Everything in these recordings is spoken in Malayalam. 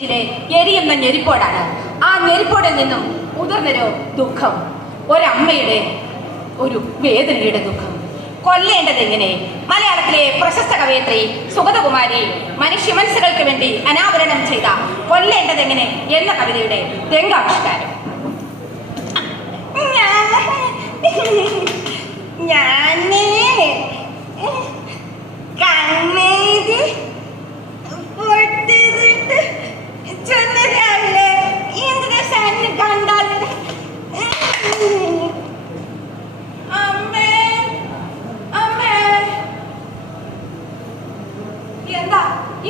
എരിയുന്ന ഞെരിപ്പോടാണ്. ആ ഞെരിപ്പോടിൽ നിന്നും ഉതിർന്നൊരു ദുഃഖം, ഒരമ്മയുടെ ഒരു വേദനയുടെ ദുഃഖം. കൊല്ലേണ്ടത് എങ്ങനെ? മലയാളത്തിലെ പ്രശസ്ത കവയിത്രി സുഗതകുമാരി മനുഷ്യ മനസ്സുകൾക്ക് വേണ്ടി അനാവരണം ചെയ്ത കൊല്ലേണ്ടത് എങ്ങനെ എന്ന കവിതയുടെ രംഗാവിഷ്കാരം.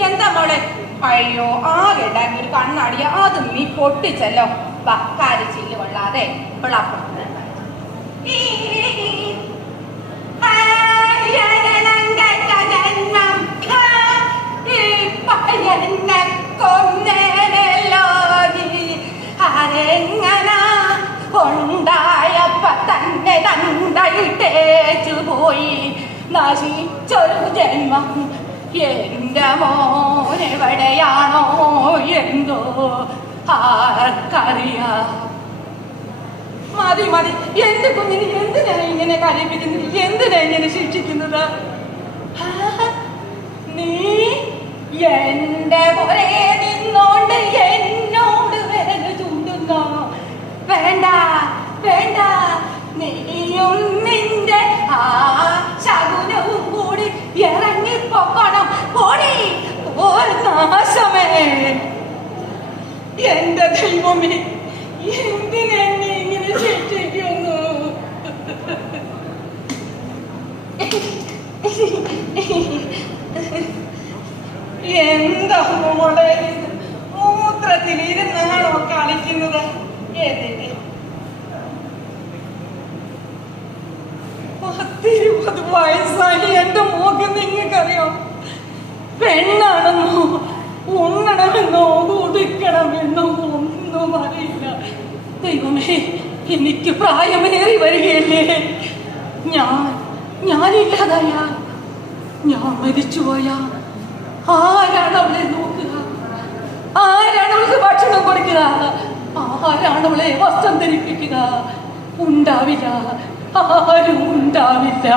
എന്താ മോളെ? അയ്യോ, ആകെ ഉണ്ടായിരുന്ന ഒരു കണ്ണാടിയ അത് നീ പൊട്ടിച്ചല്ലോ. ബക്കാരി ചില്ല് കൊള്ളാതെ ഉണ്ടായപ്പ തന്നെ തണ്ടയിട്ടേച്ചു പോയി നശിച്ചൊരു ജന്മം. എന്റെ മോനെവിടെയാണോ എന്തോ ആർക്കറിയാ. മതി മതി, എന്റെ കുഞ്ഞിന് എന്തിനാ ഇങ്ങനെ കരയിപ്പിക്കുന്നത്? എന്തിനാ ഇങ്ങനെ ശിക്ഷിക്കുന്നത്? നീ എന്റെ പുറേ നിന്നോണ്ട് എന്നോട് വിരൽ ചൂണ്ടുന്നോ? വേണ്ട വേണ്ട, നീയും നിന്റെ ആ ശകുനവും കൂടി ഇറങ്ങിപ്പോക്കണം. ഓടി നാശമേ. എന്റെ ദൈവമേ, എന്തിനെന്നെ ഇങ്ങനെ ശിക്ഷിക്കുന്നു? എന്താ മോളെ, മൂത്രത്തിലിരുന്നാണോ കളിക്കുന്നത്? ഏതിന് 10-20 വയസ്സായി എന്റെ മോക്ക് നിങ്ങൾക്കറിയാം. പെണ്ണാണെന്നോ ഉണ്ണണമെന്നോ ഉടുക്കണമെന്നോ ഒന്നും അറിയില്ല. ദൈവമേ, എനിക്ക് പ്രായമേറി വരികയല്ലേ. ഞാനില്ലാതായ, ഞാൻ മരിച്ചുപോയ ആരാണ് അവളെ നോക്കുക? ആരാണ് അവൾക്ക് ഭക്ഷണം കൊടുക്കുക? ആരാണ് അവളെ വസ്ത്രം ധരിപ്പിക്കുക? ഉണ്ടാവില്ല, ആരും ഉണ്ടാവില്ല.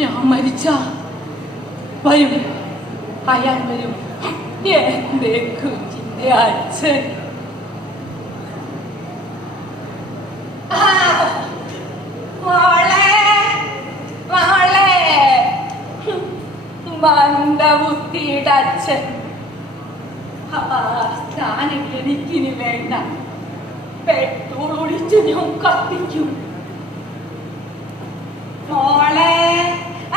ഞാൻ മരിച്ച വരും, അയാൾ വരും, എന്റെ കുഞ്ഞിന്റെ അച്ഛൻ. മന്ദബുദ്ധിയുടെ അച്ഛൻ. സ്ഥാനം എനിക്കിനി വേണ്ട. പെട്രോൾ ഒഴിച്ച് ഞാൻ കത്തിക്കും. മോളെ,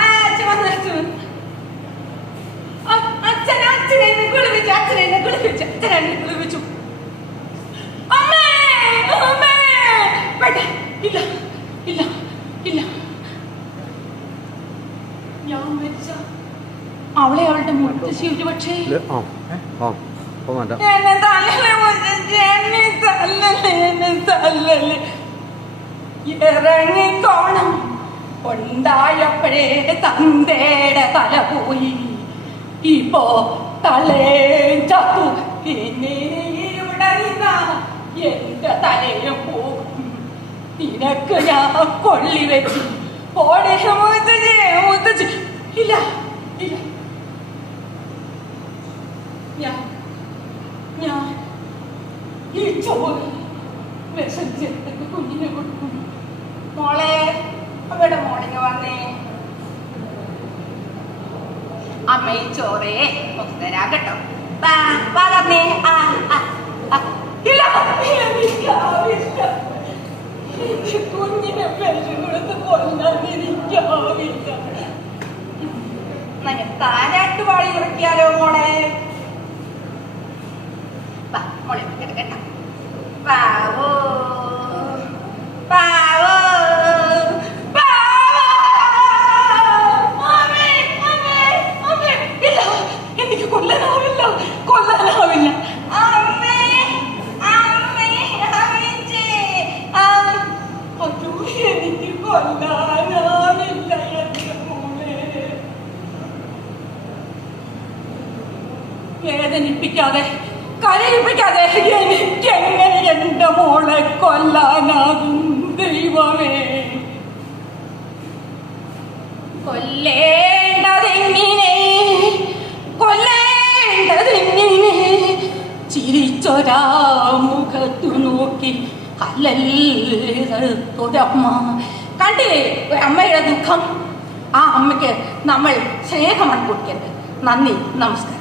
അച്ഛനെ കുളിപ്പിച്ചു. അമ്മേ അമ്മേ, വേണ്ട, ഇല്ല ഇല്ല ഇല്ല. ഞാൻ മരിച്ച അവളെ അവളുടെ മുത്തശ്ശി ഒരു പക്ഷേ ഇറങ്ങിക്കോണം. ഉണ്ടായപ്പോഴേ തന്തേടെ തല പോയി, ഇപ്പോ തലേ ചത്തു. ഇനി ഇവിടെ നിന്നാ എന്റെ തലയും പോകും. നിനക്ക് ഞാൻ കൊള്ളി വെച്ചു. പോടെ മുത്തച്ഛി. ഇല്ല ഇല്ല, ഞാൻ ഈ ചോറ് വിഷം ചേർത്തിട്ട് കുഞ്ഞിനെ കൊടുക്കും. മോളെ, അവിടെ മോളിങ് വന്നേ. അമ്മ ഈ ചോറേ ഒന്ന് തരാ കേട്ടോ. പറഞ്ഞേ. ഇല്ല, കുഞ്ഞിനെ വിഷം കൊടുത്ത് കൊല്ലാൻ എനിക്കാവില്ല. താരാട്ട് പാടി ഇറക്കിയാലോ മോളെ? മോളെ കേട്ടോ. പാവോ പാവോ എനിക്ക് കൊല്ലാനാവില്ല. എനിക്ക് കൊല്ലാനാവില്ല. വേദനിപ്പിക്കാതെ കരയിപ്പിക്കാതെ എനിക്കെങ്ങനെ എന്റെ മോളെ കൊല്ലാനാകും ദൈവമേ? കൊല്ലേണ്ടതെങ്ങനെ കൊല്ലേണ്ടതെങ്ങനെ ചിരിച്ചൊരാ മുഖത്തു നോക്കി കല്ലൊരമ്മ കണ്ടില്ലേ ഒരമ്മയുടെ ദുഃഖം? ആ അമ്മയ്ക്ക് നമ്മൾ സ്നേഹമാണ് കൊടുക്കേണ്ടത്. നന്ദി, നമസ്കാരം.